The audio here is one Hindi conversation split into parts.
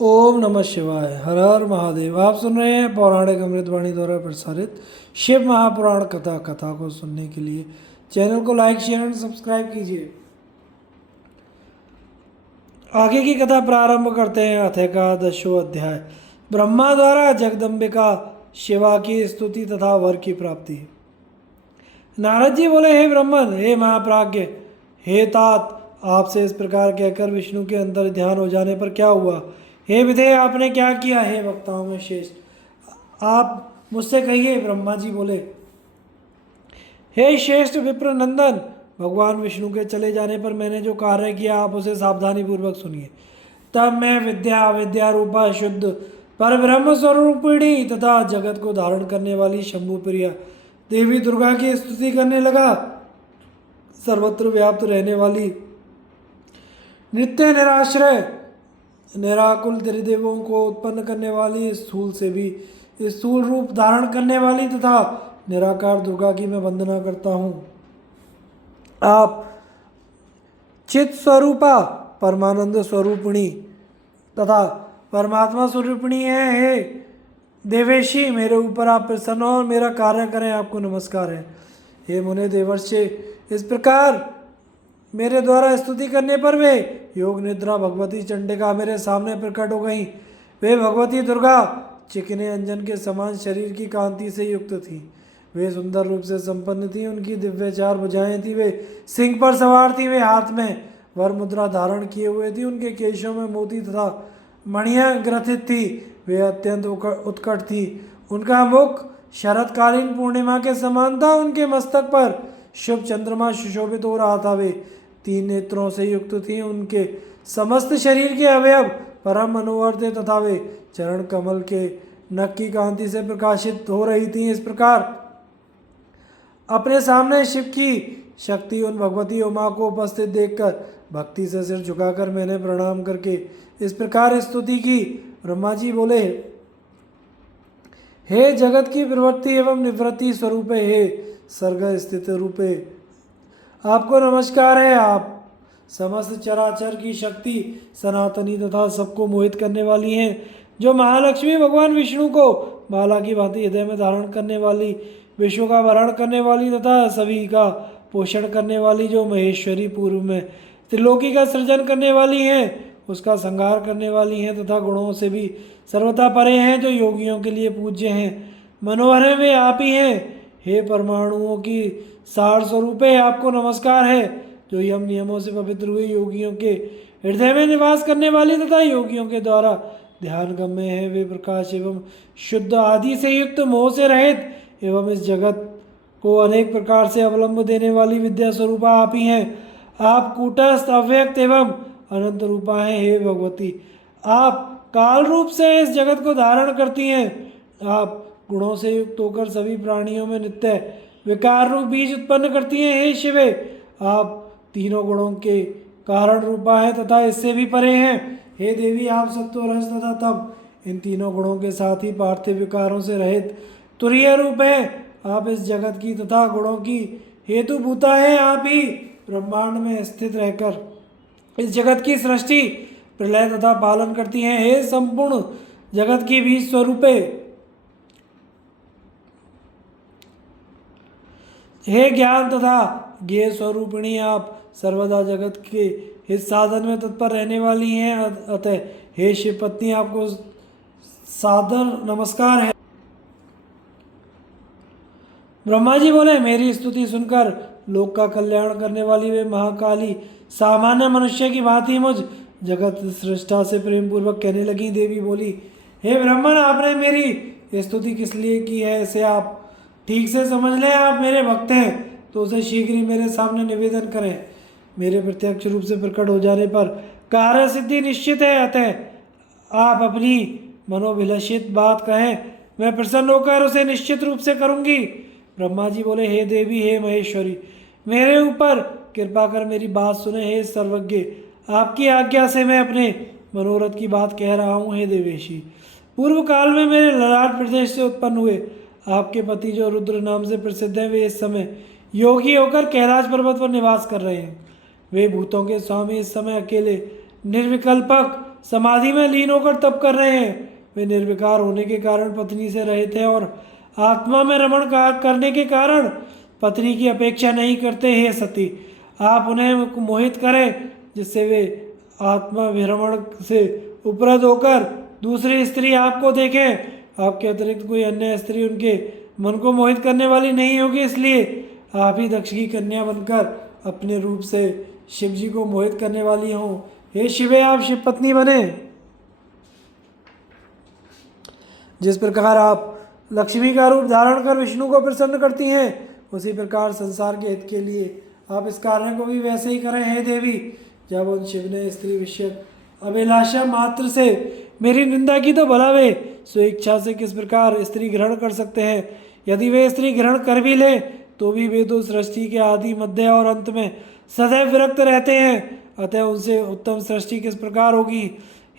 ओम नमः शिवाय। हर हर महादेव। आप सुन रहे हैं पौराणिक अमृतवाणी द्वारा प्रसारित शिव महापुराण कथा को सुनने के लिए चैनल को लाइक शेयर एंड सब्सक्राइब कीजिए। आगे की कथा प्रारंभ करते हैं। अथ का 10वां अध्याय। ब्रह्मा द्वारा जगदम्बिका शिवा की स्तुति तथा वर की प्राप्ति। नारद जी बोले, हे ब्रह्मन, हे महाप्राज्ञ, हे तात, आपसे इस प्रकार कहकर विष्णु के अंतर ध्यान हो जाने पर क्या हुआ? हे विधेय, आपने क्या किया? हे वक्ताओं में श्रेष्ठ, आप मुझसे कहिए। ब्रह्मा जी बोले, हे श्रेष्ठ विप्र नंदन, भगवान विष्णु के चले जाने पर मैंने जो कार्य किया आप उसे सावधानी पूर्वक सुनिए। तब मैं विद्या अविद्या रूपा शुद्ध पर ब्रह्म स्वरूपिणी तथा जगत को धारण करने वाली शंभु प्रिया देवी दुर्गा की स्तुति करने लगा। सर्वत्र व्याप्त रहने वाली नित्य निराश्रय निराकुल त्रिदेवों को उत्पन्न करने वाली, स्थूल से भी स्थूल रूप धारण करने वाली तथा निराकार दुर्गा की मैं वंदना करता हूँ। आप चित स्वरूपा परमानंद स्वरूपिणी तथा परमात्मा स्वरूपिणी है। हे देवेशी, मेरे ऊपर आप प्रसन्न हो और मेरा कार्य करें, आपको नमस्कार है। हे मुने देवर्षि, इस प्रकार मेरे द्वारा स्तुति करने पर वे योग निद्रा भगवती चंडिका मेरे सामने प्रकट हो गईं। वे भगवती दुर्गा चिकने अंजन के समान शरीर की कांति से युक्त थी। वे सुंदर रूप से संपन्न थी। उनकी दिव्य चार भुजाएं थी। वे सिंह पर सवार थी। वे हाथ में वर मुद्रा धारण किए हुए थी। उनके केशों में मोती तथा मणियां ग्रथित थी। वे अत्यंत उत्कट थी। उनका मुख शरतकालीन पूर्णिमा के समान था। उनके मस्तक पर शुभ चंद्रमा सुशोभित हो रहा था। वे 3 नेत्रों से युक्त थी। उनके समस्त शरीर के अवयव परम मनोहर थे तथा वे चरण कमल के नख की कांति से प्रकाशित हो रही थी। इस प्रकार अपने सामने शिव की शक्ति उन भगवती उमा को उपस्थित देखकर भक्ति से सिर झुकाकर मैंने प्रणाम करके इस प्रकार स्तुति की। ब्रह्मा जी बोले, हे जगत की प्रवृत्ति एवं निवृत्ति स्वरूपे, हे सर्ग स्थित रूपे, आपको नमस्कार है। आप समस्त चराचर की शक्ति सनातनी तथा सबको मोहित करने वाली हैं। जो महालक्ष्मी भगवान विष्णु को माला की भांति हृदय में धारण करने वाली, विश्व का वरण करने वाली तथा सभी का पोषण करने वाली, जो महेश्वरी पूर्व में त्रिलोकी का सृजन करने वाली हैं, उसका संहार करने वाली हैं तथा गुणों से भी सर्वथा परे हैं, जो योगियों के लिए पूज्य हैं, मनोहर हैं, वे आप ही हैं। हे परमाणुओं की सार स्वरूप है, आपको नमस्कार है। जो यम नियमों से पवित्र हुए योगियों के हृदय में निवास करने वाली तथा योगियों के द्वारा ध्यान गम्य है। वे प्रकाश एवं शुद्ध आदि से युक्त, मोह से रहित एवं इस जगत को अनेक प्रकार से अवलंब देने वाली विद्या स्वरूपा आप ही हैं। आप कूटस्थ अव्यक्त एवं अनंत रूपा हैं। हे भगवती, आप काल रूप से इस जगत को धारण करती हैं। आप गुणों से युक्त होकर सभी प्राणियों में नित्य विकार रूप बीज उत्पन्न करती हैं। हे शिवे, आप तीनों गुणों के कारण रूपा हैं तथा इससे भी परे हैं। हे देवी, आप सत्व रज तथा तम इन तीनों गुणों के साथ ही पार्थिव विकारों से रहित तुरीय रूप हैं। आप इस जगत की तथा गुणों की हेतु भूता हैं। आप ही ब्रह्मांड में स्थित रहकर इस जगत की सृष्टि प्रलय तथा पालन करती हैं। हे संपूर्ण जगत की बीज स्वरूपे, हे ज्ञान तथा ज्ञेय स्वरूपिणी, आप सर्वदा जगत के हित साधन में तत्पर रहने वाली हैं। अतः हे शिव पत्नी, आपको सादर नमस्कार है। ब्रह्मा जी बोले, मेरी स्तुति सुनकर लोक का कल्याण करने वाली वे महाकाली सामान्य मनुष्य की भांति मुझ जगत सृष्टा से प्रेम पूर्वक कहने लगी। देवी बोली, हे ब्राह्मण, आपने मेरी स्तुति किस लिए की है, इसे आप ठीक से समझ लें। आप मेरे भक्त हैं तो उसे शीघ्र ही मेरे सामने निवेदन करें। मेरे प्रत्यक्ष रूप से प्रकट हो जाने पर कार्य सिद्धि निश्चित है। अतः आप अपनी मनोभिलषित बात कहें, मैं प्रसन्न होकर उसे निश्चित रूप से करूंगी। ब्रह्मा जी बोले, हे देवी, हे महेश्वरी, मेरे ऊपर कृपा कर मेरी बात सुने। हे सर्वज्ञ, आपकी आज्ञा से मैं अपने मनोरथ की बात कह रहा हूँ। हे देवेशी, पूर्व काल में मेरे ललाट प्रदेश से उत्पन्न हुए आपके पति जो रुद्र नाम से प्रसिद्ध हैं, वे इस समय योगी होकर कैलाश पर्वत पर निवास कर रहे हैं। वे भूतों के स्वामी इस समय अकेले निर्विकल्पक समाधि में लीन होकर तप कर रहे हैं। वे निर्विकार होने के कारण पत्नी से रहित हैं और आत्मा में रमण करने के कारण पत्नी की अपेक्षा नहीं करते। हे सती, आप उन्हें मोहित करें जिससे वे आत्मा विरमण से उपरत होकर दूसरी स्त्री आपको देखें। आपके अतिरिक्त कोई अन्य स्त्री उनके मन को मोहित करने वाली नहीं होगी, इसलिए आप ही दक्ष की कन्या बनकर अपने रूप से शिव जी को मोहित करने वाली हों। हे शिवे, आप शिव पत्नी बने। जिस प्रकार आप लक्ष्मी का रूप धारण कर विष्णु को प्रसन्न करती हैं, उसी प्रकार संसार के हित के लिए आप इस कार्य को भी वैसे ही करें। हे देवी, जब उन शिव ने स्त्री विषयक अभिलाषा मात्र से मेरी निंदा की तो भला वे स्वेच्छा से किस प्रकार स्त्री ग्रहण कर सकते हैं। यदि वे स्त्री ग्रहण कर भी ले तो भी वे तो सृष्टि के आदि, मध्य और अंत में सदैव विरक्त रहते हैं, अतः उनसे उत्तम सृष्टि किस प्रकार होगी।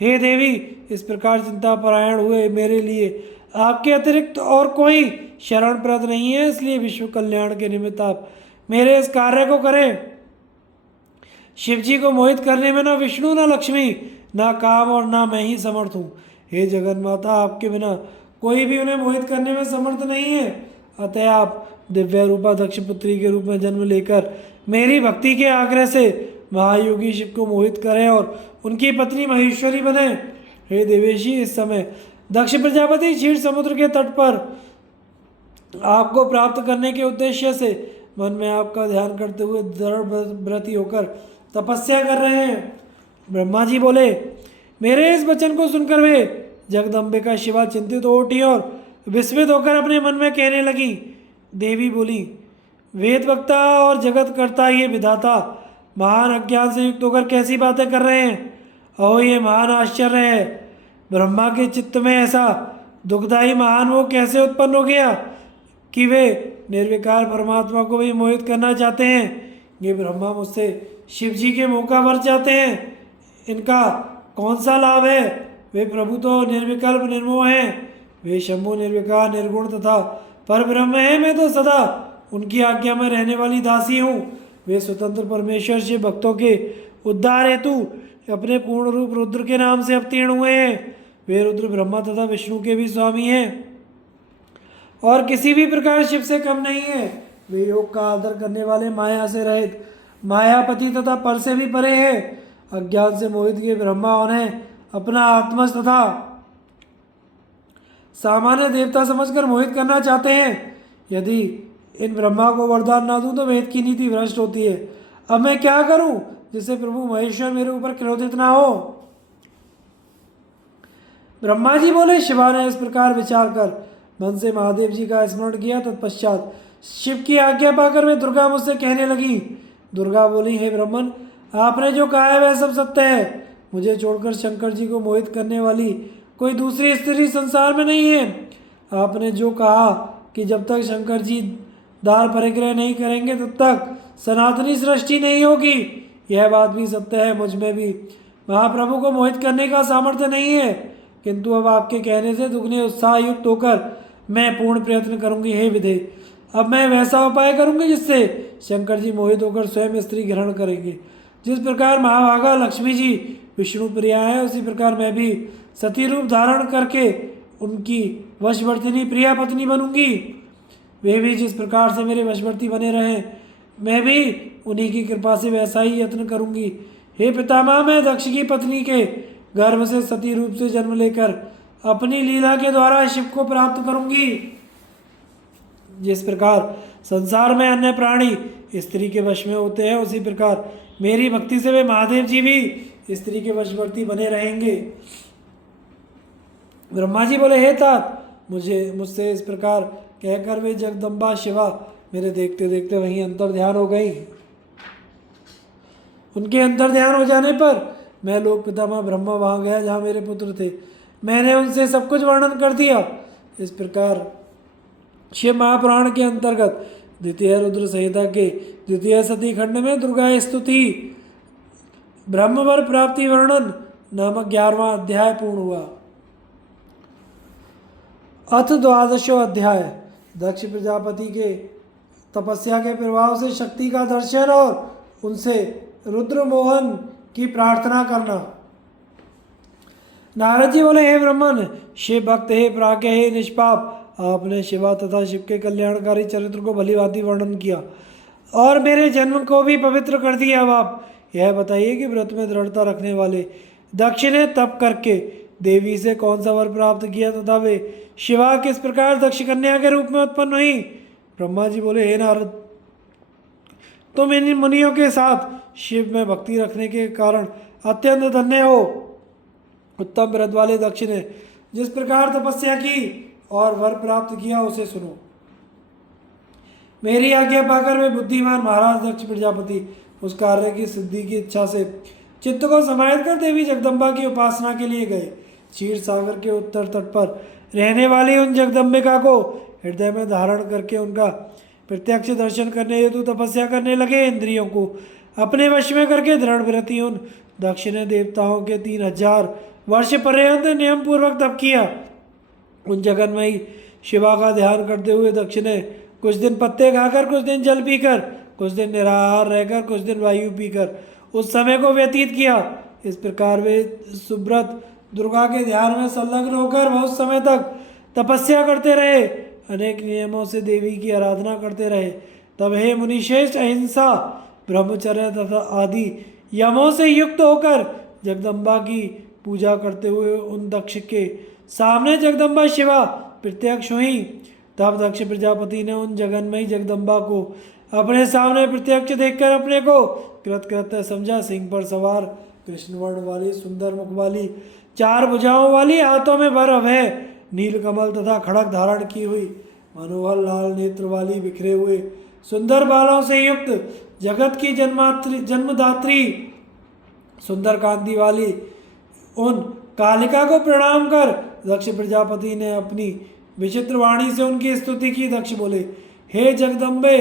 हे देवी, इस प्रकार चिंता परायण हुए मेरे लिए आपके अतिरिक्त और कोई शरणप्रद नहीं है, इसलिए विश्व कल्याण के निमित्त आप मेरे इस कार्य को करें। शिव जी को मोहित करने में ना विष्णु, ना लक्ष्मी, ना काम और ना मैं ही समर्थ हूँ। हे जगन माता, आपके बिना कोई भी उन्हें मोहित करने में समर्थ नहीं है, अतः आप दिव्य रूपा दक्ष पुत्री के रूप में जन्म लेकर मेरी भक्ति के आग्रह से महायोगी शिव को मोहित करें और उनकी पत्नी महेश्वरी बने। हे देवेशी, इस समय दक्ष प्रजापति क्षीर समुद्र के तट पर आपको प्राप्त करने के उद्देश्य से मन में आपका ध्यान करते हुए दृढ़ व्रती होकर तपस्या कर रहे हैं। ब्रह्मा जी बोले, मेरे इस वचन को सुनकर वे जगदम्बिका शिवा चिंतित हो उठी और विस्मित होकर अपने मन में कहने लगी। देवी बोली, वेद वक्ता और जगत कर्ता ये विधाता महान अज्ञान से युक्त होकर कैसी बातें कर रहे हैं। अहो, ये महान आश्चर्य है। ब्रह्मा के चित्त में ऐसा दुखदायी महान वो कैसे उत्पन्न हो गया कि वे निर्विकार परमात्मा को भी मोहित करना चाहते हैं। ये ब्रह्मा मुझसे शिव जी के मुँह का वर चाहते हैं, इनका कौन सा लाभ है। वे प्रभु तो निर्विकल्प निर्मोह हैं, वे शंभु निर्विकार निर्गुण तथा पर ब्रह्म है। मैं तो सदा उनकी आज्ञा में रहने वाली दासी हूँ। वे स्वतंत्र परमेश्वर शिव भक्तों के उद्धार हेतु अपने पूर्ण रूप रुद्र के नाम से अवतीर्ण हुए हैं। वे रुद्र ब्रह्मा तथा विष्णु के भी स्वामी हैं और किसी भी प्रकार शिव से कम नहीं है। वे योग का आदर करने वाले, माया से रहित, मायापति तथा पर से भी परे हैं। अज्ञान से मोहित के ब्रह्मा उन्हें अपना आत्मज तथा सामान्य देवता समझकर मोहित करना चाहते हैं। यदि इन ब्रह्मा को वरदान ना दूं तो वेद की नीति भ्रष्ट होती है। अब मैं क्या करूं जिससे प्रभु महेश्वर मेरे ऊपर क्रोधित ना हो। ब्रह्मा जी बोले, शिवा ने इस प्रकार विचार कर मन से महादेव जी का स्मरण किया। तत्पश्चात शिव की आज्ञा पाकर वे दुर्गा मुझसे कहने लगी। दुर्गा बोली, हे ब्राह्मण, आपने जो कहा है वह सब सत्य है। मुझे छोड़कर शंकर जी को मोहित करने वाली कोई दूसरी स्त्री संसार में नहीं है। आपने जो कहा कि जब तक शंकर जी दार परिग्रह नहीं करेंगे तब तक सनातनी सृष्टि नहीं होगी, यह बात भी सत्य है। मुझ में भी महाप्रभु को मोहित करने का सामर्थ्य नहीं है, किंतु अब आपके कहने से दुगने उत्साह युक्त होकर मैं पूर्ण प्रयत्न करूंगी। हे विधे, अब मैं वैसा उपाय करूंगी जिससे शंकर जी मोहित होकर स्वयं स्त्री ग्रहण करेंगे। जिस प्रकार महाभागा लक्ष्मी जी विष्णु प्रिया है, उसी प्रकार मैं भी सती रूप धारण करके उनकी वशवर्तिनी प्रिया पत्नी बनूंगी। वे भी जिस प्रकार से मेरे वशवर्ती बने रहें, मैं भी उन्हीं की कृपा से वैसा ही यत्न करूंगी। हे पितामह, मैं दक्ष की पत्नी के गर्भ से सती रूप से जन्म लेकर अपनी लीला के द्वारा शिव को प्राप्त करूंगी। जिस प्रकार संसार में अन्य प्राणी स्त्री के वश में होते हैं, उसी प्रकार मेरी भक्ति से वे महादेव जी भी स्त्री के वशवर्ती बने रहेंगे। ब्रह्मा जी बोले, हे तात, मुझसे इस प्रकार कहकर वे जगदम्बा शिवा मेरे देखते देखते वहीं अंतर ध्यान हो गई। उनके अंतर ध्यान हो जाने पर मैं लोक पितामह ब्रह्मा वहाँ गया जहाँ मेरे पुत्र थे। मैंने उनसे सब कुछ वर्णन कर दिया। इस प्रकार शिव महापुराण के अंतर्गत द्वितीय रुद्र संहिता के द्वितीय सती खंड में दुर्गा स्तुति ब्रह्मवर प्राप्ति वर्णन नामक 11वां अध्याय पूर्ण हुआ। अथ 12वां अध्याय दक्ष प्रजापति के तपस्या के प्रभाव से शक्ति का दर्शन और उनसे रुद्र मोहन की प्रार्थना करना। नारद जी बोले, हे ब्रह्मन, शिव भक्त, हे प्राज्ञ, हे निष्पाप, आपने शिवा तथा शिव के कल्याणकारी चरित्र को भली भांति वर्णन किया और मेरे जन्म को भी पवित्र कर दिया। अब आप यह बताइए कि व्रत में दृढ़ता रखने वाले दक्ष ने तप करके देवी से कौन सा वर प्राप्त किया तथा वे शिवा किस प्रकार दक्ष कन्या के रूप में उत्पन्न हुई। ब्रह्मा जी बोले, हे नारद, तुम इन मुनियों के साथ शिव में भक्ति रखने के कारण अत्यंत धन्य हो। उत्तम व्रत वाले दक्ष ने जिस प्रकार तपस्या की और वर प्राप्त किया उसे सुनो। मेरी आज्ञा पाकर वे बुद्धिमान महाराज दक्ष प्रजापति उस कार्य की सिद्धि की इच्छा से चित्त को समाहित कर देवी जगदम्बा की उपासना के लिए गए। क्षीर सागर के उत्तर तट पर रहने वाली उन जगदम्बिका को हृदय में धारण करके उनका प्रत्यक्ष दर्शन करने हेतु तपस्या करने लगे। इंद्रियों को अपने वश में करके दृढ़ व्रति उन दक्ष ने देवताओं के 3000 वर्ष पर्यंत नियम पूर्वक तप किया। उन जगन्मयी शिवा का ध्यान करते हुए दक्ष ने कुछ दिन पत्ते खाकर, कुछ दिन जल पीकर, कुछ दिन निराहार रहकर, कुछ दिन वायु पीकर उस समय को व्यतीत किया। इस प्रकार वे सुब्रत दुर्गा के ध्यान में संलग्न होकर बहुत समय तक तपस्या करते रहे, अनेक नियमों से देवी की आराधना करते रहे। तब हे मुनिश्रेष्ठ, अहिंसा, ब्रह्मचर्य तथा आदि यमों से युक्त होकर जगदम्बा की पूजा करते हुए उन दक्ष के सामने जगदम्बा शिवा प्रत्यक्ष हुई। तब दक्ष प्रजापति ने उन जगन्मयी जगदम्बा को अपने सामने प्रत्यक्ष देखकर अपने को कृतकृत्य समझा। सिंह पर सवार, कृष्ण वर्ण वाली, सुंदर मुख वाली, 4 भुजाओं वाली, हाथों में वर अभय, नील कमल तथा खड़ग धारण की हुई, मनोहर लाल नेत्र वाली, बिखरे हुए सुंदर बालों से युक्त, जगत की जन्मदात्री सुंदर कांति वाली उन कालिका को प्रणाम कर दक्ष प्रजापति ने अपनी विचित्र वाणी से उनकी स्तुति की। दक्ष बोले, हे जगदम्बे,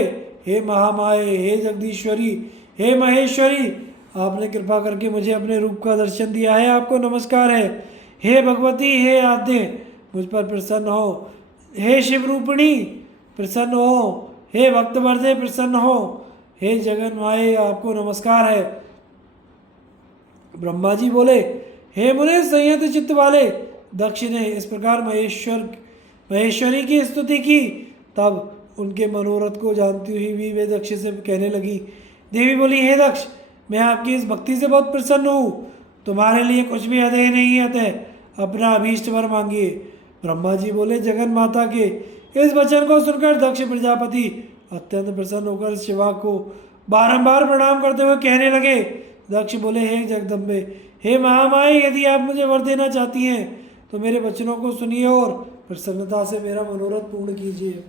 हे महामाये, हे जगदीश्वरी, हे महेश्वरी, आपने कृपा करके मुझे अपने रूप का दर्शन दिया है, आपको नमस्कार है। हे भगवती, हे आद्य, मुझ पर प्रसन्न हो। हे शिव रूपिणी, प्रसन्न हो। हे भक्तवर्धे, प्रसन्न हो। हे जगन माये, आपको नमस्कार है। ब्रह्मा जी बोले, हे मुने संयत चित्त वाले दक्ष ने इस प्रकार महेश्वरी की स्तुति की। तब उनके मनोरथ को जानती हुई भी वे दक्ष से कहने लगी। देवी बोली, हे दक्ष, मैं आपकी इस भक्ति से बहुत प्रसन्न हूँ, तुम्हारे लिए कुछ भी अधेय नहीं है, अतः अपना अभीष्ट वर मांगिए। ब्रह्मा जी बोले, जगन माता के इस वचन को सुनकर दक्ष प्रजापति अत्यंत प्रसन्न होकर शिवा को बारंबार प्रणाम करते हुए कहने लगे। दक्ष बोले, हे जगदम्बे, हे महामाये, यदि आप मुझे वर देना चाहती हैं तो मेरे वचनों को सुनिए और प्रसन्नता से मेरा मनोरथ पूर्ण कीजिए।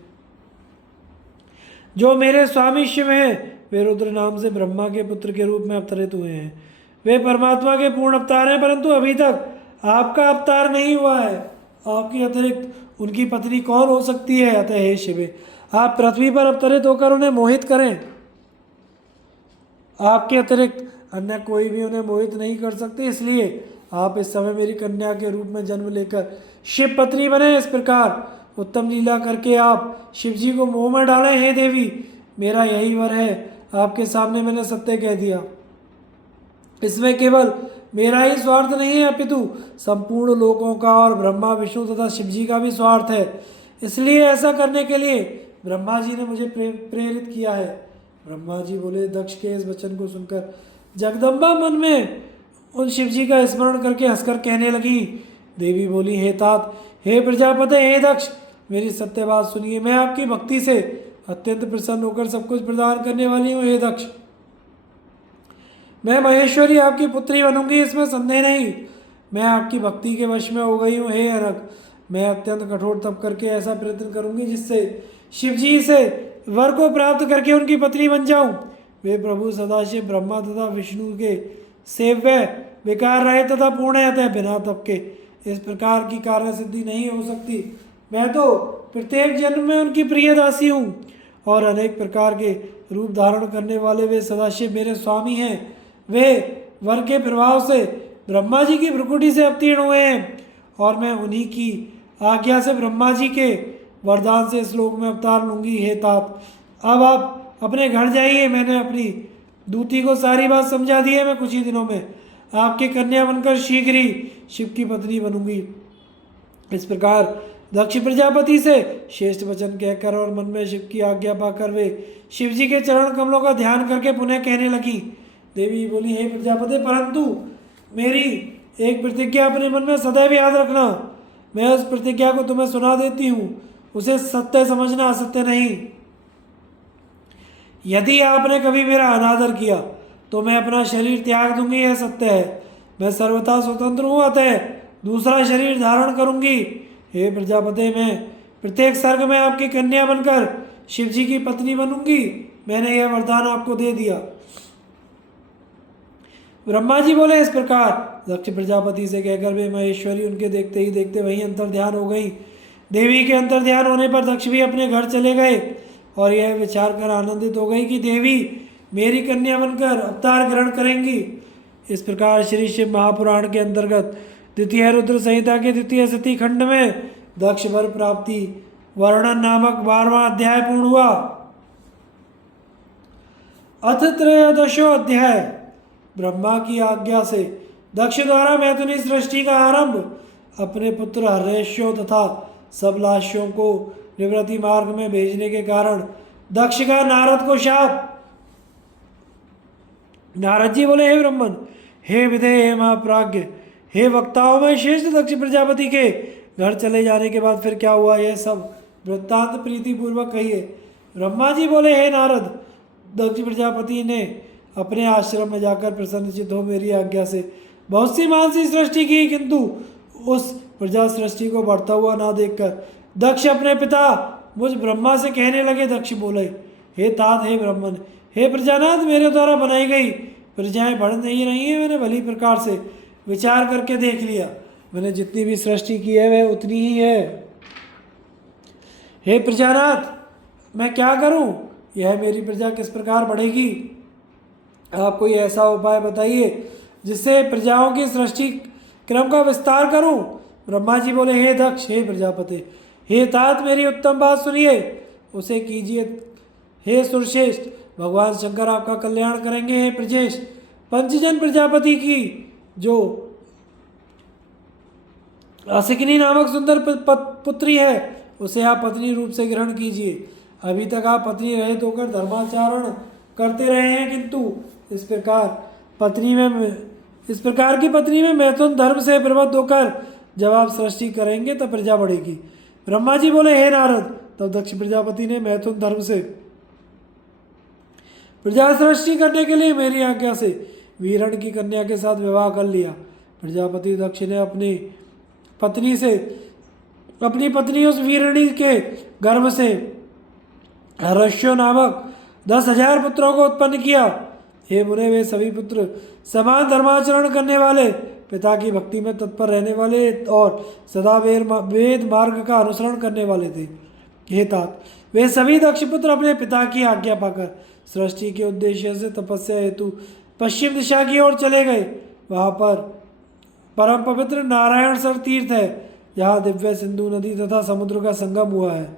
जो मेरे स्वामी शिव हैं, वे रुद्र नाम से ब्रह्मा के पुत्र के रूप में अवतरित हुए हैं। वे परमात्मा के पूर्ण अवतार हैं, परंतु अभी तक आपका अवतार नहीं हुआ है। आपके अतिरिक्त उनकी पत्नी कौन हो सकती है? अतः हे शिव, आप पृथ्वी पर अवतरित होकर उन्हें मोहित करें। आपके अतिरिक्त अन्य कोई भी उन्हें मोहित नहीं कर सकते, इसलिए आप इस समय मेरी कन्या के रूप में जन्म लेकर शिव पत्नी बने। इस प्रकार उत्तम लीला करके आप शिव जी को मोह में डालें। हे देवी, मेरा यही वर है, आपके सामने मैंने सत्य कह दिया। इसमें केवल मेरा ही स्वार्थ नहीं है, अपितु संपूर्ण लोकों का और ब्रह्मा, विष्णु तथा शिव जी का भी स्वार्थ है। इसलिए ऐसा करने के लिए ब्रह्मा जी ने मुझे प्रेरित किया है। ब्रह्मा जी बोले। दक्ष के इस वचन को सुनकर जगदम्बा मन में उन शिव जी का स्मरण करके हंसकर कहने लगी। देवी बोली, हे तात, हे प्रजापति, हे दक्ष, मेरी सत्य बात सुनिए। मैं आपकी भक्ति से अत्यंत प्रसन्न होकर सब कुछ प्रदान करने वाली हूँ। हे दक्ष, मैं महेश्वरी आपकी पुत्री बनूंगी, इसमें संदेह नहीं। मैं आपकी भक्ति के वश में हो गई हूँ। हे अनक, मैं अत्यंत कठोर तप करके ऐसा प्रयत्न करूंगी जिससे शिव जी से वर को प्राप्त करके उनकी पत्नी बन जाऊं। वे प्रभु सदाशिव ब्रह्मा तथा विष्णु के सेव्य, विकार रहे तथा पूर्ण है, अतः बिना तप के इस प्रकार की कार्य सिद्धि नहीं हो सकती। मैं तो प्रत्येक जन्म में उनकी प्रिय दासी हूँ और अनेक प्रकार के रूप धारण करने वाले वे सदाशिव मेरे स्वामी हैं। वे वर के प्रभाव से ब्रह्मा जी की भ्रुकुटी से अवतीर्ण हुए हैं और मैं उन्हीं की आज्ञा से ब्रह्मा जी के वरदान से इस लोक में अवतार लूंगी। हे तात, अब आप अपने घर जाइए। मैंने अपनी दूती को सारी बात समझा दी है। मैं कुछ ही दिनों में आपकी कन्या बनकर शीघ्र ही शिव की पत्नी बनूंगी। इस प्रकार दक्ष प्रजापति से श्रेष्ठ वचन कहकर और मन में शिव की आज्ञा पाकर वे शिव जी के चरण कमलों का ध्यान करके पुनः कहने लगी। देवी बोली, हे प्रजापति, परंतु मेरी एक प्रतिज्ञा अपने मन में सदैव याद रखना। मैं उस प्रतिज्ञा को तुम्हें सुना देती हूँ, उसे सत्य समझना, असत्य नहीं। यदि आपने कभी मेरा अनादर किया तो मैं अपना शरीर त्याग दूंगी, यह सत्य है। मैं सर्वथा स्वतंत्र हूँ, अतः दूसरा शरीर धारण करूंगी। हे प्रजापति, मैं प्रत्येक सर्ग में आपकी कन्या बनकर शिव जी की पत्नी बनूंगी। मैंने यह वरदान आपको दे दिया। ब्रह्मा जी बोले, इस प्रकार दक्ष प्रजापति से कहकर वे महेश्वरी उनके देखते ही देखते वहीं अंतर ध्यान हो गई। देवी के अंतर ध्यान होने पर दक्ष भी अपने घर चले गए और यह विचार कर आनंदित हो गई कि देवी मेरी कन्या बनकर अवतार ग्रहण करेंगी। इस प्रकार श्री शिव महापुराण के अंतर्गत द्वितीय रुद्र संहिता के द्वितीय सती खंड में दक्ष वर प्राप्ति वर्णन नामक 12वां अध्याय पूर्ण हुआ। अथ त्रयोदशो अध्याय। ब्रह्मा की आज्ञा से दक्ष द्वारा मैथुनी सृष्टि का आरंभ। अपने पुत्र हर्यश्व तथा सबलाश्यों को निवृत्ति मार्ग में भेजने के कारण दक्ष का नारद को शाप। नारद जी बोले, हे ब्रह्मन, हे विधेय, हे महाप्राज्ञ, हे वक्ताओं में श्रेष्ठ दक्ष प्रजापति के घर चले जाने के बाद फिर क्या हुआ, यह सब वृत्तांत प्रीति पूर्वक कहिए। ब्रह्मा जी बोले, हे नारद, दक्ष प्रजापति ने अपने आश्रम में जाकर प्रसन्नचित्त हो मेरी आज्ञा से बहुत सी मानसी सृष्टि की, किंतु उस प्रजा सृष्टि को बढ़ता हुआ ना देखकर दक्ष अपने पिता मुझ ब्रह्मा से कहने लगे। दक्ष बोले, हे तात, हे ब्रह्मन, हे प्रजानाथ, मेरे द्वारा बनाई गई प्रजाएं बढ़ नहीं रही हैं। मैंने भली प्रकार से विचार करके देख लिया, मैंने जितनी भी सृष्टि की है वह उतनी ही है। हे प्रजानाथ, मैं क्या करूं? यह मेरी प्रजा किस प्रकार बढ़ेगी? आप कोई ऐसा उपाय बताइए जिससे प्रजाओं की सृष्टि क्रम का विस्तार करूं। ब्रह्मा जी बोले, हे दक्ष, हे प्रजापति, हे तात, मेरी उत्तम बात सुनिए, उसे कीजिए। हे सुरश्रेष्ठ, भगवान शंकर आपका कल्याण करेंगे। हे प्रजेश, पंचजन प्रजापति की जो असिकनी नामक सुंदर पुत्री है उसे आप पत्नी रूप से ग्रहण कीजिए। अभी तक आप पत्नी रहित होकर धर्माचरण करते रहे हैं, किंतु इस प्रकार की पत्नी में मैथुन धर्म से प्रबद्ध होकर जब आप सृष्टि करेंगे तब प्रजा बढ़ेगी। ब्रह्मा जी बोले, हे नारद, तब दक्ष प्रजापति ने मैथुन धर्म से प्रजा सृष्टि करने के लिए मेरी आज्ञा से वीरण की कन्या के साथ विवाह कर लिया। प्रजापति दक्ष ने अपनी पत्नी उस वीरणी के गर्भ से हर्यश्व नामक 10,000 पुत्रों को उत्पन्न किया। हे मुने, वे सभी पुत्र समान धर्माचरण करने वाले, पिता की भक्ति में तत्पर रहने वाले और सदा वेद मार्ग का अनुसरण करने वाले थे। हे तात, वे सभी दक्ष पुत्र अपने पिता की आज्ञा पाकर सृष्टि के उद्देश्य से तपस्या हेतु पश्चिम दिशा की ओर चले गए। वहाँ पर परम पवित्र नारायण सर तीर्थ है, जहाँ दिव्य सिंधु नदी तथा समुद्र का संगम हुआ है।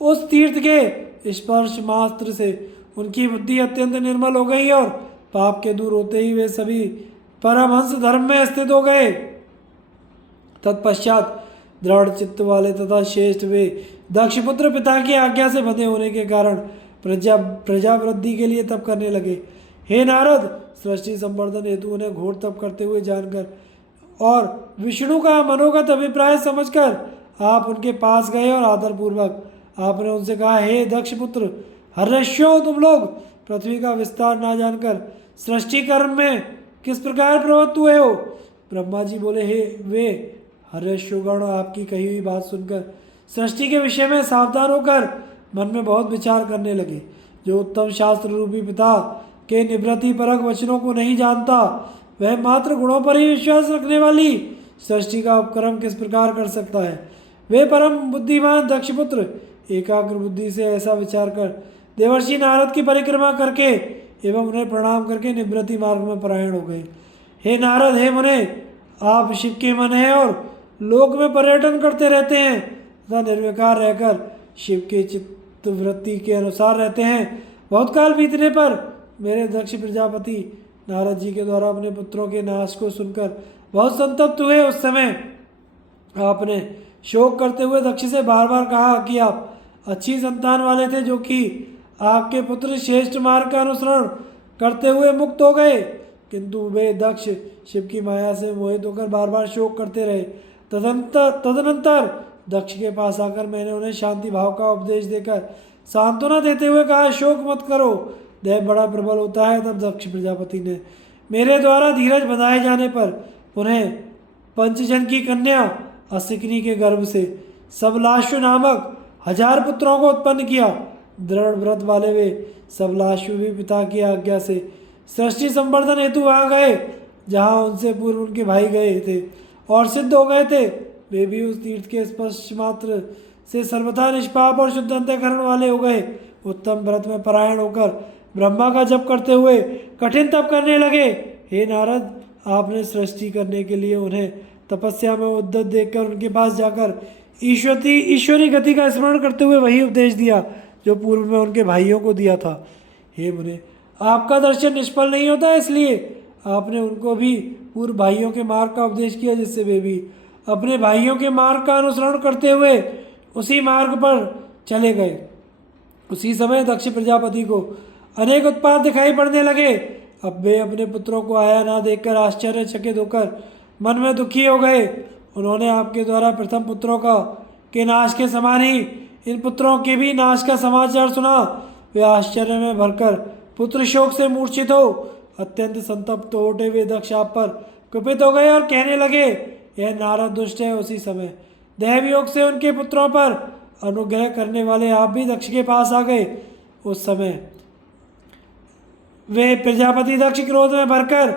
उस तीर्थ के स्पर्श मात्र से उनकी बुद्धि अत्यंत निर्मल हो गई और पाप के दूर होते ही वे सभी परमहंस धर्म में स्थित हो गए। तत्पश्चात दृढ़ चित्त वाले तथा श्रेष्ठ वे दक्षपुत्र पिता की आज्ञा से बंधे होने के कारण प्रजा वृद्धि के लिए तप करने लगे। हे नारद, सृष्टि संवर्धन हेतु उन्हें घोर तप करते हुए जानकर और विष्णु का मनोगत अभिप्राय समझकर आप उनके पास गए और आदरपूर्वक आपने उनसे कहा, हे दक्षपुत्र हर्यश्व, तुम लोग पृथ्वी का विस्तार ना जानकर सृष्टि कर्म में किस प्रकार प्रवृत्त हुए हो? ब्रह्मा जी बोले, हे वे हर्यश्वगण, आपकी कही हुई बात सुनकर सृष्टि के विषय में सावधान होकर मन में बहुत विचार करने लगे। जो उत्तम शास्त्र रूपी पिता के निवृत्ति परक वचनों को नहीं जानता, वह मात्र गुणों पर ही विश्वास रखने वाली सृष्टि का उपक्रम किस प्रकार कर सकता है? वे परम बुद्धिमान दक्षपुत्र एकाग्र बुद्धि से ऐसा विचार कर देवर्षि नारद की परिक्रमा करके एवं उन्हें प्रणाम करके निवृत्ति मार्ग में परायण हो गए। हे नारद, हे मुने, आप शिव के मन हैं और लोक में पर्यटन करते रहते हैं तथा निर्विकार रहकर शिव के चित्त वृत्ति के अनुसार रहते हैं। बहुत काल बीतने पर मेरे दक्ष प्रजापति नारद जी के द्वारा अपने पुत्रों के नाश को सुनकर बहुत संतप्त हुए। उस समय आपने शोक करते हुए दक्ष से बार बार कहा कि आप अच्छी संतान वाले थे, जो कि आपके पुत्र श्रेष्ठ मार्ग का अनुसरण करते हुए मुक्त हो गए। किंतु वे दक्ष शिव की माया से मोहित होकर बार बार शोक करते रहे। तदनंतर दक्ष के पास आकर मैंने उन्हें शांति भाव का उपदेश देकर सांत्वना देते हुए कहा, शोक मत करो, दैव बड़ा प्रबल होता है। तब दक्ष प्रजापति ने मेरे द्वारा धीरज बंधाए जाने पर उन्हें पंचजन की कन्या असिकनी के गर्भ से सबलाश्व नामक 1000 पुत्रों को उत्पन्न किया। दृढ़ व्रत वाले वे सबलाश्व भी पिता की आज्ञा से सृष्टि संवर्धन हेतु वहाँ गए जहाँ उनसे पूर्व उनके भाई गए थे और सिद्ध हो गए थे। वे भी उस तीर्थ के स्पर्श मात्र से सर्वथा निष्पाप और शुद्ध अंतःकरण वाले हो गए। उत्तम व्रत में परायण होकर ब्रह्मा का जप करते हुए कठिन तप करने लगे। हे नारद, आपने सृष्टि करने के लिए उन्हें तपस्या में उद्यत देखकर उनके पास जाकर ईश्वरी गति का स्मरण करते हुए वही उपदेश दिया जो पूर्व में उनके भाइयों को दिया था। हे मुने, आपका दर्शन निष्फल नहीं होता, इसलिए आपने उनको भी पूर्व भाइयों के मार्ग का उपदेश किया, जिससे वे भी अपने भाइयों के मार्ग का अनुसरण करते हुए उसी मार्ग पर चले गए। उसी समय दक्ष प्रजापति को अनेक उत्पात दिखाई पड़ने लगे। अब वे अपने पुत्रों को आया ना देखकर आश्चर्यचकित होकर मन में दुखी हो गए। उन्होंने आपके द्वारा प्रथम पुत्रों के नाश के समान ही इन पुत्रों के भी नाश का समाचार सुना। वे आश्चर्य में भरकर पुत्र शोक से मूर्छित हो अत्यंत संतप्त हो उठे। वे दक्ष आप पर कुपित हो गए और कहने लगे, यह नारद दुष्ट है। उसी समय दैव योग से उनके पुत्रों पर अनुग्रह करने वाले आप भी दक्ष के पास आ गए। उस समय वे प्रजापति दक्ष क्रोध में भरकर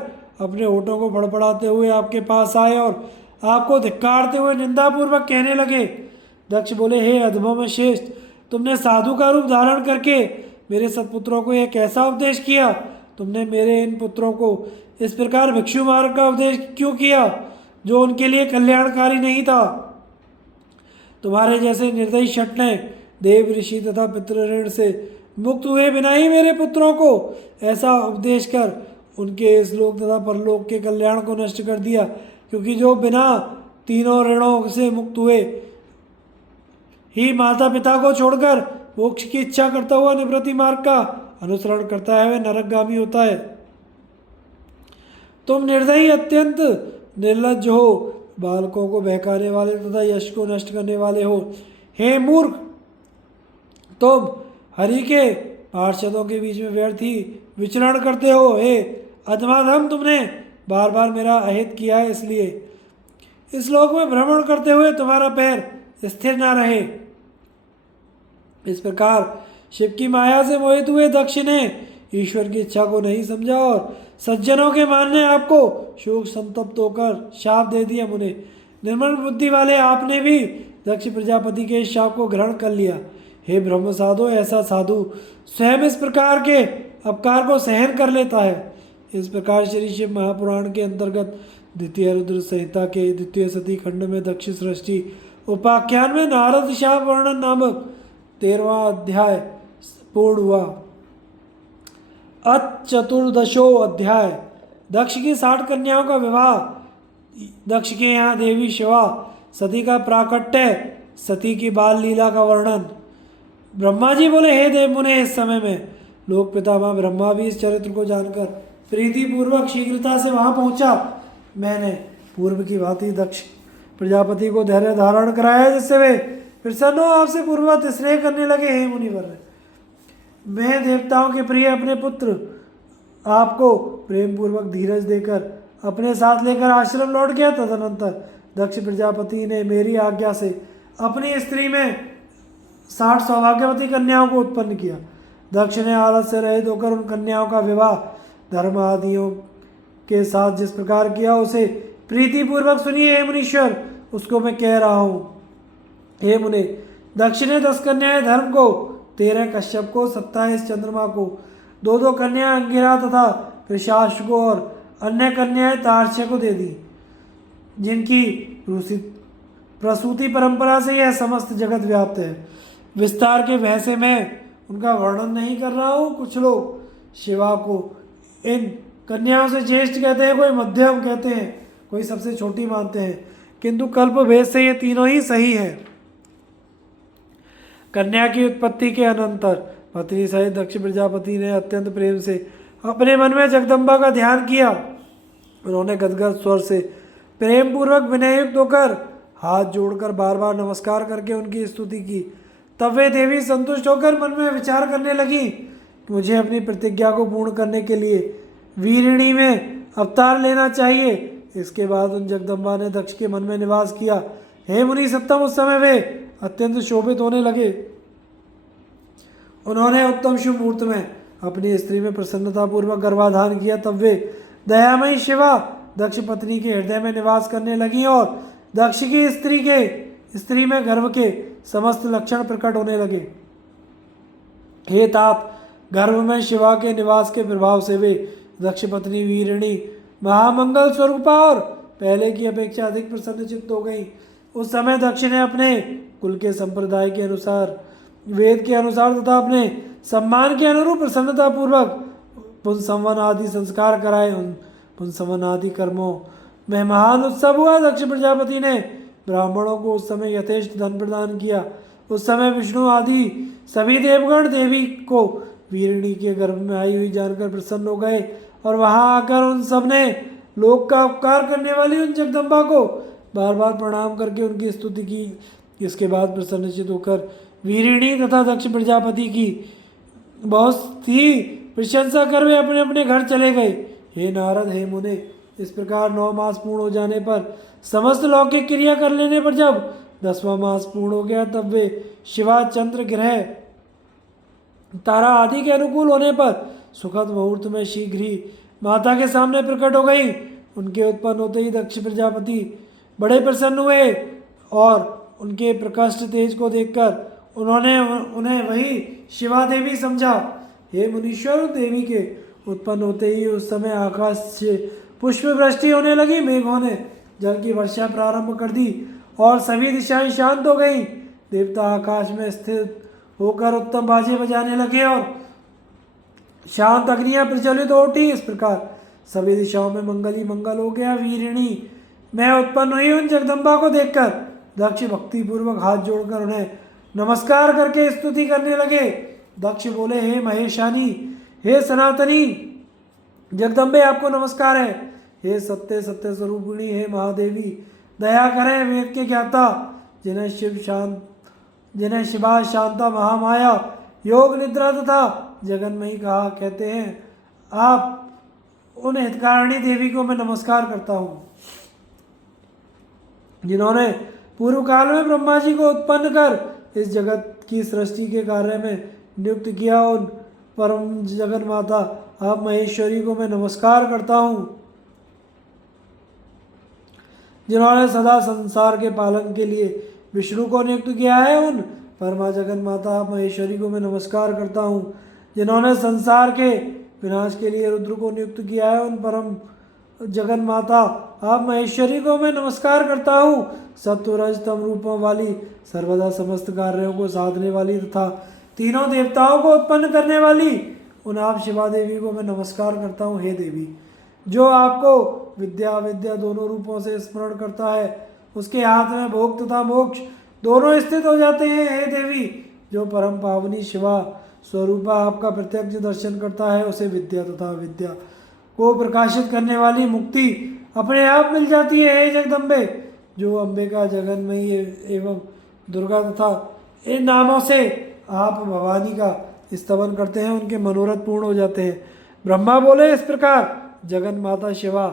अपने होठों को फड़फड़ाते हुए आपके पास आए और आपको धिक्कारते हुए निंदापूर्वक कहने लगे। दक्ष बोले, हे अधमों श्रेष्ठ, तुमने साधु का रूप धारण करके मेरे सत्पुत्रों को यह कैसा उपदेश किया? तुमने मेरे इन पुत्रों को इस प्रकार भिक्षु मार्ग का उपदेश क्यों किया, जो उनके लिए कल्याणकारी नहीं था? तुम्हारे जैसे निर्दयी शठ ने देव ऋषि तथा पितृ ऋण से मुक्त हुए बिना ही मेरे पुत्रों को ऐसा उपदेश कर उनके इस लोक तथा परलोक के कल्याण को नष्ट कर दिया। क्योंकि जो बिना तीनों ऋणों से मुक्त हुए ही माता पिता को छोड़कर मोक्ष की इच्छा करता हुआ निवृत्ति मार्ग का अनुसरण करता है, वह नरकगामी होता है। तुम निर्दयी अत्यंत निर्लज्ज हो, बालकों को बहकाने वाले तथा यश को नष्ट करने वाले हो। हे मूर्ख, तुम हरि के पार्षदों के बीच में व्यर्थ ही विचरण करते हो। हे अधमाधम, तुमने बार बार मेरा अहित किया है, इसलिए इस लोक में भ्रमण करते हुए तुम्हारा पैर स्थिर न रहे। इस प्रकार शिव की माया से मोहित हुए दक्ष ने ईश्वर की इच्छा को नहीं समझा और सज्जनों के मानने आपको शोक संतप्त होकर शाप दे दिया। मुने, निर्मल बुद्धि वाले आपने भी दक्ष प्रजापति के इस शाप को ग्रहण कर लिया। हे ब्रह्म साधो, ऐसा साधु स्वयं इस प्रकार के अपकार को सहन कर लेता है। इस प्रकार श्री शिव महापुराण के अंतर्गत द्वितीय रुद्र संहिता के द्वितीय सती खंड में दक्ष सृष्टि उपाख्यान में नारद शाप वर्णन नामक 13वां अध्याय पूर्ण हुआ। चतुर्दशो अध्याय दक्ष की 60 कन्याओं का विवाह। दक्ष के यहाँ देवी शिवा सती का प्राकट्य, सती की बाल लीला का वर्णन। ब्रह्मा जी बोले, हे देव मुने, इस समय में लोक पितामह ब्रह्मा भी इस चरित्र को जानकर प्रीति पूर्वक शीघ्रता से वहां पहुंचा। मैंने पूर्व की भांति दक्ष प्रजापति को धैर्य धारण कराया, जिससे वे प्रसन्न हो आपसे पूर्ववत स्नेह करने लगे। हे मुनिवर, मैं देवताओं के प्रिय अपने पुत्र आपको प्रेम पूर्वक धीरज देकर अपने साथ लेकर आश्रम लौट गया। तदनंतर दक्ष प्रजापति ने मेरी आज्ञा से अपनी स्त्री में 60 सौभाग्यवती कन्याओं को उत्पन्न किया। दक्ष ने आलस से रहित होकर उन कन्याओं का विवाह धर्म आदियों के साथ जिस प्रकार किया, उसे प्रीतिपूर्वक सुनिए। हे मुनीश्वर, उसको मैं कह रहा हूँ। हे मुने, दक्ष ने 10 कन्याएं धर्म को, 13 कश्यप को, 27 चंद्रमा को, 2 कन्याएं अंगिरा तथा कृशाश को और अन्य कन्याएं तार्क्ष्य को दे दी, जिनकी प्रसूति परंपरा से यह समस्त जगत व्याप्त है। विस्तार के भय से मैं उनका वर्णन नहीं कर रहा हूँ। कुछ लोग शिवा को इन कन्याओं से ज्येष्ठ कहते हैं, कोई मध्यम कहते हैं, कोई सबसे छोटी मानते हैं, किंतु कल्प भेद से ये तीनों ही सही है। कन्या की उत्पत्ति के अनंतर पत्नी सहित दक्ष प्रजापति ने अत्यंत प्रेम से अपने मन में जगदम्बा का ध्यान किया। उन्होंने गदगद स्वर से प्रेम पूर्वक विनययुक्त होकर हाथ जोड़कर बार बार नमस्कार करके उनकी स्तुति की। तब वे देवी संतुष्ट होकर मन में विचार करने लगी कि मुझे अपनी प्रतिज्ञा को पूर्ण करने के लिए वीरिणी में अवतार लेना चाहिए। इसके बाद उन जगदम्बा ने दक्ष के मन में निवास किया। हे मुनि सत्तम, उस समय वे अत्यंत शोभित होने लगे। उन्होंने उत्तम शुभ मुहूर्त में अपनी स्त्री में प्रसन्नतापूर्वक गर्भाधान किया। तब वे दयामयी शिवा दक्ष पत्नी के हृदय में निवास करने लगी और दक्ष की स्त्री में गर्भ के समस्त लक्षण प्रकट होने लगे। हे तात, गर्भ में शिवा के निवास के प्रभाव से वे दक्ष पत्नी वीरिणी महामंगल स्वरूपा और पहले की अपेक्षा अधिक प्रसन्नचित्त हो गई। उस समय दक्ष ने अपने कुल के संप्रदाय के अनुसार, वेद के अनुसार तथा अपने सम्मान के अनुरूप प्रसन्नतापूर्वक पुंसवन आदि संस्कार कराए। उन पुंसवन आदि कर्मों में महान उत्सव हुआ। दक्ष प्रजापति ने ब्राह्मणों को उस समय यथेष्ट धन प्रदान किया। उस समय विष्णु आदि सभी देवगण देवी को वीरिणी के गर्भ में आई हुई जानकर प्रसन्न हो गए और वहां आकर उन सब ने लोक का उपकार करने वाली उन जगदम्बा को बार बार प्रणाम करके उनकी स्तुति की। इसके बाद प्रसन्नचित होकर वीरिणी तथा दक्ष प्रजापति की बहुत ही प्रशंसा कर वे अपने अपने घर चले गए। हे नारद, हे मुने, इस प्रकार 9 मास पूर्ण हो जाने पर, समस्त लौकिक क्रिया कर लेने पर जब 10वां मास पूर्ण हो गया, तब वे शिवा, चंद्र, ग्रह, तारा आदि के अनुकूल होने पर सुखद मुहूर्त में शीघ्र ही माता के सामने प्रकट हो गई। उनके उत्पन्न होते ही दक्ष प्रजापति बड़े प्रसन्न हुए और उनके प्रकाष्ठ तेज को देखकर उन्होंने उन्हें वही शिवा देवी समझा। हे मुनीश्वर, देवी के उत्पन्न होते ही उस समय आकाश से पुष्प वृष्टि होने लगी। मेघों ने जल की वर्षा प्रारंभ कर दी और सभी दिशाएं शांत हो गईं। देवता आकाश में स्थित होकर उत्तम बाजे बजाने लगे और शांत अग्नियां प्रज्वलित हो उठी। इस प्रकार सभी दिशाओं में मंगल ही मंगल हो गया। वीरिणी में उत्पन्न हुई उन जगदम्बा को देखकर दक्ष भक्तिपूर्वक हाथ जोड़कर उन्हें नमस्कार करके स्तुति करने लगे। दक्ष बोले, हे महेशानी, हे सनातनी जगदम्बे, आपको नमस्कार है। हे सत्य सत्य स्वरूपिणी, हे महादेवी, दया करें। वेद के ज्ञाता जिन्हें शिवा, शांता, महामाया, योग निद्रा तथा जगन्मयी कहा कहते हैं, आप उन हितकारिणी देवी को मैं नमस्कार करता हूँ जिन्होंने पूर्व काल में ब्रह्मा जी को उत्पन्न कर इस जगत की सृष्टि के कार्य में नियुक्त किया। उन परम जगन माता आप महेश्वरी को मैं नमस्कार करता हूँ जिन्होंने सदा संसार के पालन के लिए विष्णु को नियुक्त किया है। उन परमा जगन माता आप महेश्वरी को मैं नमस्कार करता हूँ जिन्होंने संसार के विनाश के लिए रुद्र को नियुक्त किया है। उन परम जगन माता आप महेश्वरी को मैं नमस्कार करता हूँ। सत्व रज तम रूपों वाली, सर्वदा समस्त कार्यों को साधने वाली तथा तीनों देवताओं को उत्पन्न करने वाली उन आप शिवा देवी को मैं नमस्कार करता हूँ। हे देवी, जो आपको विद्या अविद्या दोनों रूपों से स्मरण करता है, उसके हाथ में भोग तथा मोक्ष दोनों स्थित हो जाते हैं। हे देवी, जो परम पावनी शिवा स्वरूपा आपका प्रत्यक्ष दर्शन करता है, उसे विद्या तथा अविद्या को प्रकाशित करने वाली मुक्ति अपने आप मिल जाती है। हे जगदम्बे, जो अंबिका, जगन्मयी एवं दुर्गा तथा इन नामों से आप भवानी का स्तवन करते हैं, उनके मनोरथ पूर्ण हो जाते हैं। ब्रह्मा बोले, इस प्रकार जगन माता शिवा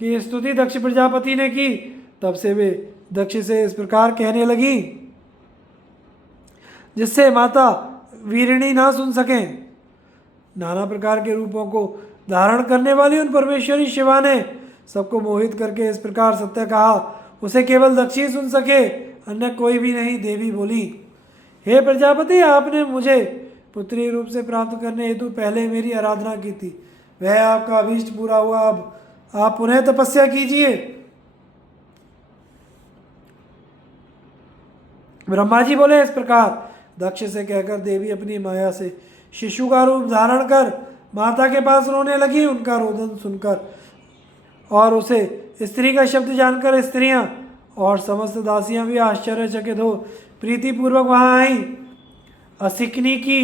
की स्तुति दक्ष प्रजापति ने की। तब से वे दक्ष से इस प्रकार कहने लगी जिससे माता वीरिणी ना सुन सकें। नाना प्रकार के रूपों को धारण करने वाली उन परमेश्वरी शिवा ने सबको मोहित करके इस प्रकार सत्य कहा, उसे केवल दक्ष ही सुन सके, अन्य कोई भी नहीं। देवी बोली, हे प्रजापति, आपने मुझे पुत्री रूप से प्राप्त करने हेतु पहले मेरी आराधना की थी, वह आपका अभीष्ट पूरा हुआ। अब आप पुनः तपस्या कीजिए। ब्रह्मा जी बोले, इस प्रकार दक्ष से कहकर देवी अपनी माया से शिशु का रूप धारण कर माता के पास रोने लगी उनका रोदन सुनकर, और उसे स्त्री का शब्द जानकर स्त्रियां और समस्त दासियां भी आश्चर्यचकित हो प्रीतिपूर्वक वहां आई। असिकनी की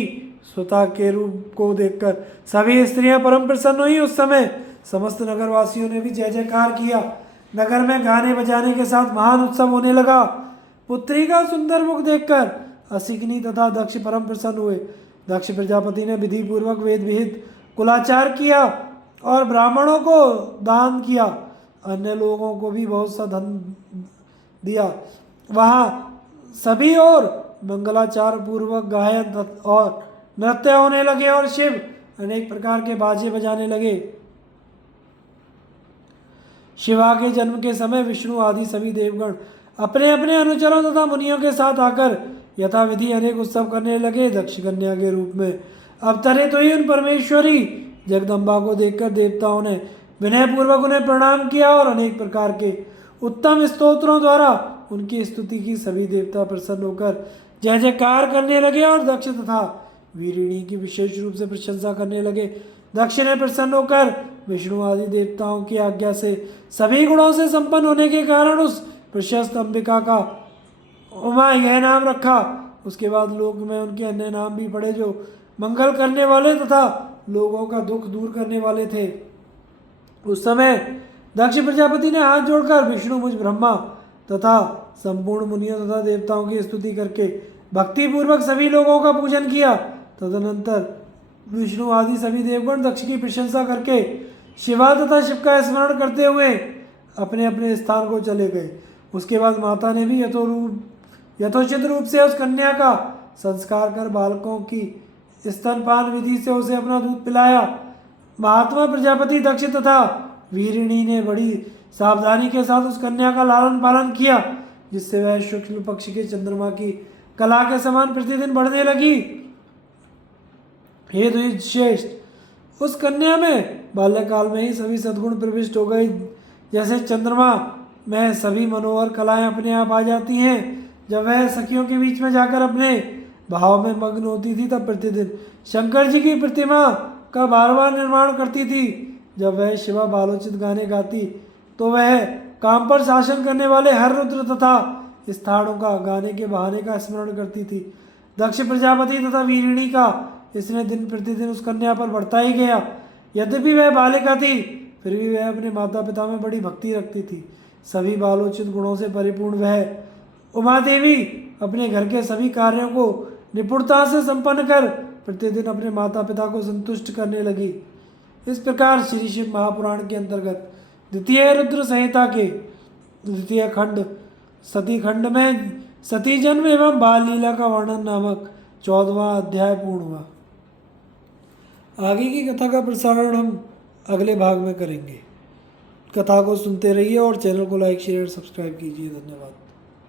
सुता के रूप को देखकर सभी स्त्रियां परम प्रसन्न हुई। उस समय समस्त नगरवासियों ने भी जय जयकार किया। नगर में गाने बजाने के साथ महान उत्सव होने लगा। पुत्री का सुंदर मुख देखकर असिकनी तथा दक्ष परम प्रसन्न हुए। दक्ष प्रजापति ने विधि पूर्वक वेद विहित कुलाचार किया और ब्राह्मणों को दान किया, अन्य लोगों को भी बहुत सा धन दिया। वहाँ सभी और मंगलाचार पूर्वक गायन और नृत्य होने लगे और शिव अनेक प्रकार के बाजे बजाने लगे। शिवा के जन्म के समय विष्णु आदि सभी देवगण अपने अपने अनुचरों तथा मुनियों के साथ आकर यथाविधि अनेक उत्सव करने लगे। दक्ष कन्या के रूप में अवतरित हुई उन परमेश्वरी जगदम्बा को देखकर देवताओं ने विनय पूर्वक उन्हें प्रणाम किया और अनेक प्रकार के उत्तम स्तोत्रों द्वारा उनकी स्तुति की। सभी देवता प्रसन्न होकर जय जयकार करने लगे और दक्ष तथा वीरिणी की विशेष रूप से प्रशंसा करने लगे। दक्ष ने प्रसन्न होकर विष्णु आदि देवताओं की आज्ञा से सभी गुणों से संपन्न होने के कारण उस प्रशस्त अंबिका का उमा यह नाम रखा। उसके बाद लोक में उनके अन्य नाम भी पड़े जो मंगल करने वाले तथा लोगों का दुख दूर करने वाले थे। उस समय दक्ष प्रजापति ने हाथ जोड़कर विष्णु मुझ ब्रह्मा तथा संपूर्ण मुनियों तथा देवताओं की स्तुति करके भक्ति पूर्वक सभी लोगों का पूजन किया। तदनंतर विष्णु आदि सभी देवगण दक्ष की प्रशंसा करके शिवा तथा शिव का स्मरण करते हुए अपने अपने स्थान को चले गए। उसके बाद माता ने भी यथोचित रूप से उस कन्या का संस्कार कर बालकों की स्तनपान विधि से उसे अपना दूध पिलाया। महात्मा प्रजापति दक्ष तथा वीरिणी ने बड़ी सावधानी के साथ उस कन्या का लालन पालन किया, जिससे वह शुक्ल पक्ष के चंद्रमा की कला के समान प्रतिदिन बढ़ने लगी। हे द्विजश्रेष्ठ, उस कन्या में बाल्यकाल में ही सभी सद्गुण प्रविष्ट हो गए। जैसे चंद्रमा में सभी मनोहर कलाएं अपने आप आ जाती हैं। जब वह सखियों के बीच में जाकर अपने भाव में मग्न होती थी तब प्रतिदिन शंकर जी की प्रतिमा का बार बार निर्माण करती थी। जब वह शिवा बालोचित गाने गाती तो वह काम पर शासन करने वाले हर रुद्र तथा स्थानों का गाने के बहाने का स्मरण करती थी। दक्ष प्रजापति तथा वीरिणी का इसने दिन प्रतिदिन उस कन्या पर बढ़ता ही गया। यद्यपि वह बालिका थी फिर भी वह अपने माता पिता में बड़ी भक्ति रखती थी। सभी बालोचित गुणों से परिपूर्ण वह उमा देवी अपने घर के सभी कार्यों को निपुणता से संपन्न कर प्रतिदिन अपने माता पिता को संतुष्ट करने लगी। इस प्रकार श्री शिव महापुराण के अंतर्गत द्वितीय रुद्र संहिता के द्वितीय खंड सती खंड में सती जन्म एवं बाल लीला का वर्णन नामक 14वां अध्याय पूर्ण हुआ। आगे की कथा का प्रसारण हम अगले भाग में करेंगे। कथा को सुनते रहिए और चैनल को लाइक शेयर सब्सक्राइब कीजिए। धन्यवाद।